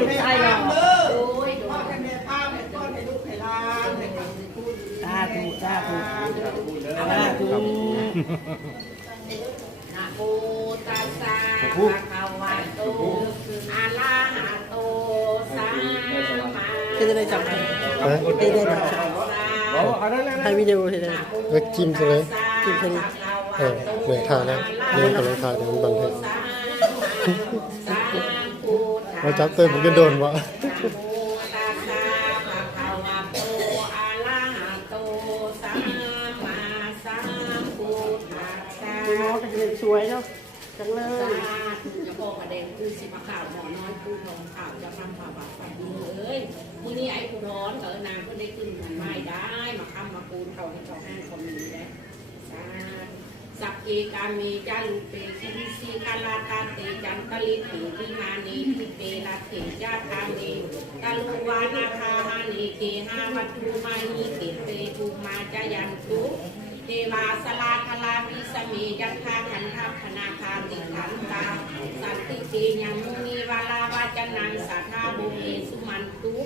ลูกชายเราโอ้ยโด พ่อน แม่พาแม่ก้อนให้ลูกให้หลาน สาธุสาธุสาธุ นะโมตัสสะภะคะวะโตอะระหะโตสัมมา จะได้จับได้ได้จับใครวิดีโอใช่ไหม แล้วจิ้มใช่ไหม จิ้มแค่นี้ เหนื่อยทานแล้วเรื่องกำลังทานเดี๋ยวมันบันเทิงเราจับเติมมันก็โดนวะ น้องก็จะสวยเนาะจังเลย จะบอกประเด็นคือสิมาข่าวหมอน้อยผู้ทองข่าวจะนำข่าวแบบฝันดีเลยมื้อนี้ไอ้ผู้ร้อนกับนางก็ได้ขึ้นมันไม่ได้มาค้ำมาปูนเขาให้เขาห้างเขามีแล้วสักเกกามีจารุเปคิริสีกาลาตาเตจันตลิติวิมานีทิเปลาเถจาทานีกาลุวานาคาหานีเกหาวัตถุมานีเกเตภูมาจายันตุเทวาสลาธลาวิสเมยัคคาขันธพนาคาติขันตาสันติเกยังมุนีวาลาวาจนังสัทธาบุเมสุมันตุ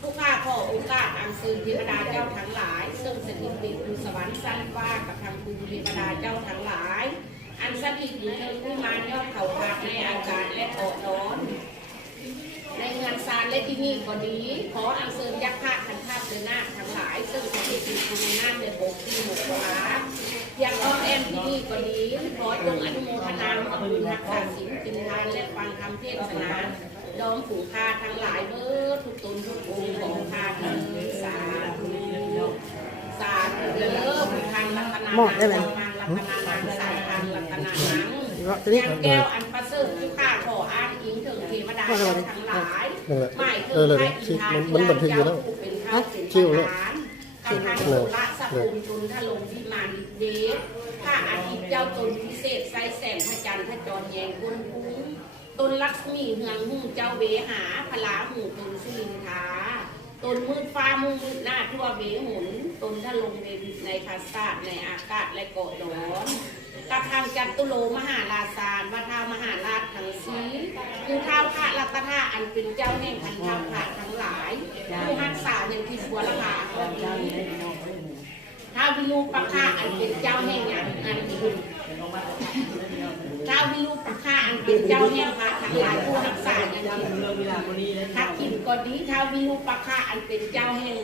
ผู้ข้าขอโอกาสอันซืนเทวดาเจ้าทั้งหลายซึ่งสถิตอยู่สวรรค์สั้นว่ากับทางภูเทวดาเจ้าทั้งหลายอันสถิตอยู่เทิงวิมานยอดเขาขาดในอากาศและโอดร้อนในเงินซานและที่นี่ก็ดีขออันเชิญยักษ์ข้าขันธาเดินหน้าทั้งหลายซึ่งสถิตอยู่ในหน้าในโบกที่หมกวาอย่างอ้อมแอมที่นี่ก็ดีขอจงอนุโมทนาขอบคุณนักษาศีลกินทานและฟังคำเทศนาดอมผูกคาทั้งหลายเบิดทุกตนทุกองค์ของคาทั้งสาธุสาธุเด้อผูกคางลักษณะมังลักษณะนางสายทางลักษณะนังยังแก้วอันประเสริฐผู้ข้าขออ้างอิงถึงเทวดาทั้งหลายไม่เคยให้อินทานเป็นเท้าคิวแล้วทางทางโลละสัพพุนทุนทะลงพิมานเดชถ้าอาทิตย์เจ้าตนพิเศษไซแสงพระจันทร์พระจรแยงบนภูตนลักษมีเฮืองหุ่งเจ้าเวหาพลาหูตนสุลินทาตนมืดฟ้ามืดหน้าทั่วเวหุนตนทะลงในภาษาในอากาศและเกาะร้อนกระทำจัตุโลมหาราชาวัฒามหาราชทั้งสีคือเท้าพระรัตนาอันเป็นเจ้าแห่งพันธะพระทั้งหลายผู้รักษาอย่างที่บัวละลาท้าววิรูปักฆาอันเป็นเจ้าแห่งงานอันท้าววิรูปักฆาอันเป็นเจ้าแห่งพระทั้งหลายผู้รักษาอย่างที่ทักขินก็ดีท้าววิรูปักฆาอันเป็นเจ้าแห่ง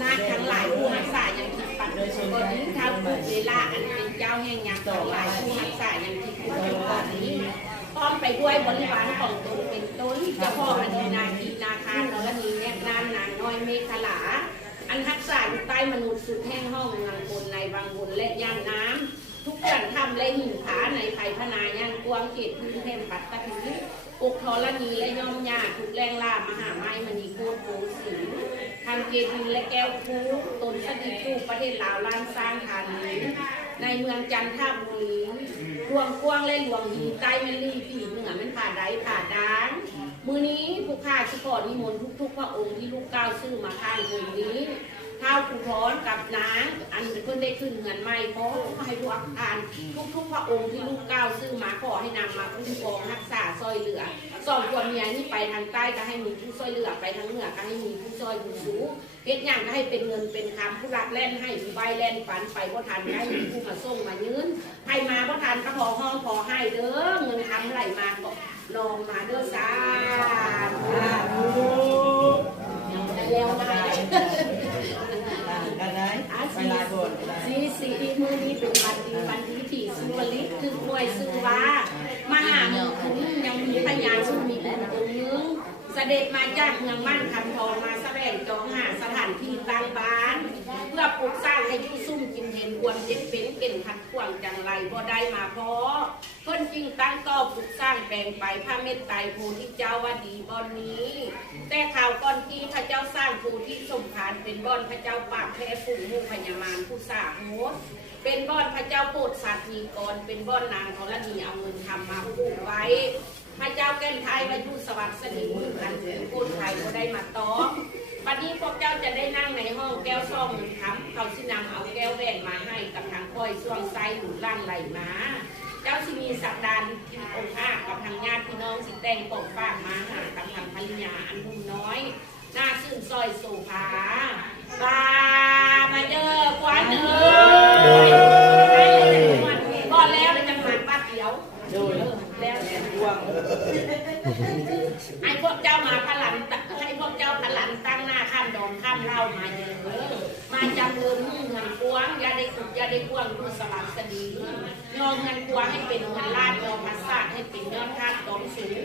นาคทั้งหลายผู้รักษาอย่างที่ปัดก็ดีท้าวปุเวลาอันเป็นเจ้าแห่งยักษ์ทั้งหลายผู้รักษาอย่างที่ปัดก็ดีพร้อมไปด้วยบริวารของตนเป็นต้นเจ้าพ่ออดีนาคีนาคานรณีแนบนานนางน้อยเมฆลาอันทักษะอยู่ใต้มนุษย์สุดแห่งห้องเงินบนในบางบนและย่านน้ำทุกสันทำและหินผาในไผ่พนาย่างกวางเขตพื้นแผ่นปัตตะพีปุกทรณีและย่อมยาทุกแรงล่ามหาไม้มณีโคตรโกสีทางเกดีและแก้วคูตนสถิตอยู่ประเทศลาวล้านสร้างฐานนี้ในเมืองจันทบุรีรวงกวางและหลวงหินใต้เมลีผีเหนือมันผ่าได้ผ่าดานมือนี้ผู้ข้าชิขอนิมนต์ทุกพระองค์ที่ลูกก้าวซื่อมาข้างคนนี้ข้าวผู้ร้อนกับนางอันเพิ่นได้ขึ้นเงินไม่ขอให้ผู้อักทานทุกพระองค์ที่ลูกก้าวซื่อมาขอให้นางมาคุ้มครองรักษาซอยเหลือสองตัวเมียนี่ไปทางใต้ก็ให้มีผู้ซอยเหลือไปทางเหนือก็ให้มีผู้ซอยผู้สูงเพชรอย่างก็ให้เป็นเงินเป็นคำผู้รักแล่นให้ผู้ใบแล่นฝันไปพ่อทานให้ผู้มาส่งมายืนให้มาพ่อทานก็พอห้องพอให้เด้อเงินคำไหลมาก็ลองมาเด้อสาธุแล้วมาไปลายบนสีมือนี้เป็นวันที่ที่สุวลิตคือควยซื้อว่ามหาเมืองคุณยังมีพญาสุมีบุญองค์นึงเสด็จมาจากเมืองมั่นคันทองมาแสดงจองหาสถานที่ตั้งบ้านเพื่อปลูกสร้างให้ผู้ซุ่มกินเห็นควรเจ็บเป็นเก่นขัดขวางจังไรบ่ได้มาเพราะเพิ่นจึงตั้งต่อปลูกสร้างแปลงไปพระเมตไตรโพธิเจ้าว่าดีบ่อนนี้แต่ข่าวก่อนที่พระเจ้าสร้างภูที่สมภารเป็นบ่อนพระเจ้าปากแพ้ฝูงมุขยามานผู้สาโหดเป็นบ่อนพระเจ้าโปรดสัตว์มีกรเป็นบ่อนนางธรณีเอาเงินทำมาปลูกไว้พระเจ้าแก้นไทยมาอยู่สวรรค์สนิทกันถึงพูดไทยก็ได้มาตอบวันนี้พวกเจ้าจะได้นั่งในห้องแก้วซ่องคำเขาสินำเอาแก้วแดงมาให้กับทางคอยช่วงไซหรือล่างไหลมา เจ้าสิมีสักดานที่องค์อากับทางญาติพี่น้องสิแต่งตกฝากมาหากับทางภรรยาอันหุ่นน้อยหน้าซื่นซอยสู่ผาปลามาเด้อควันเอ้ยก่อนแล้วเลยจังหวัดป้าเขียวแล้วให้พวกเจ้ามาพลันให้พวกเจ้าพลันตั้งหน้าข้ามดองข้ามเล่ามาเยอะมาจำเริญเงินกวงอย่าได้ขุดอย่าได้กวงดูสลับสดียอเงินกวงให้เป็นเงินลาดยอพัสสาให้เป็นยอดคาดดองสูง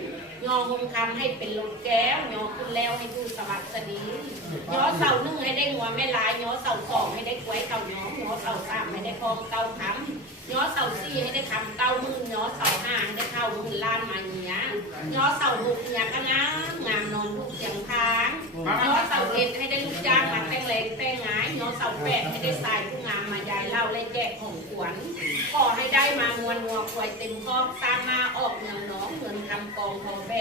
ยอหงคำให้เป็นลงแก้วยอขึ้นแล้วให้ดูสลับสดียอเสาหนึ่งให้ได้หัวไม่ลายยอเสาสองให้ได้กล้วยเต่ายอยอเสาสามให้ได้คลองเต่าคำยอเสาสี่ให้ได้คำเต่ามือยอเสาห้าให้ได้เข้ามือล้านมาเนี้ยยอเสาหกเนี่ยก็งามนอนลูกเสียงค้างยอเสาเอ็ดให้ได้ลูกจ้างมาแต่งเล็กแต่งหงายยอเสาแปดให้ได้ทรายผู้งามมายายเล่าและแจกของขวัญขอให้ได้มามวลงัวควายเต็มคอกสร้างมาออกเงินน้องเงินทำกองทองแบ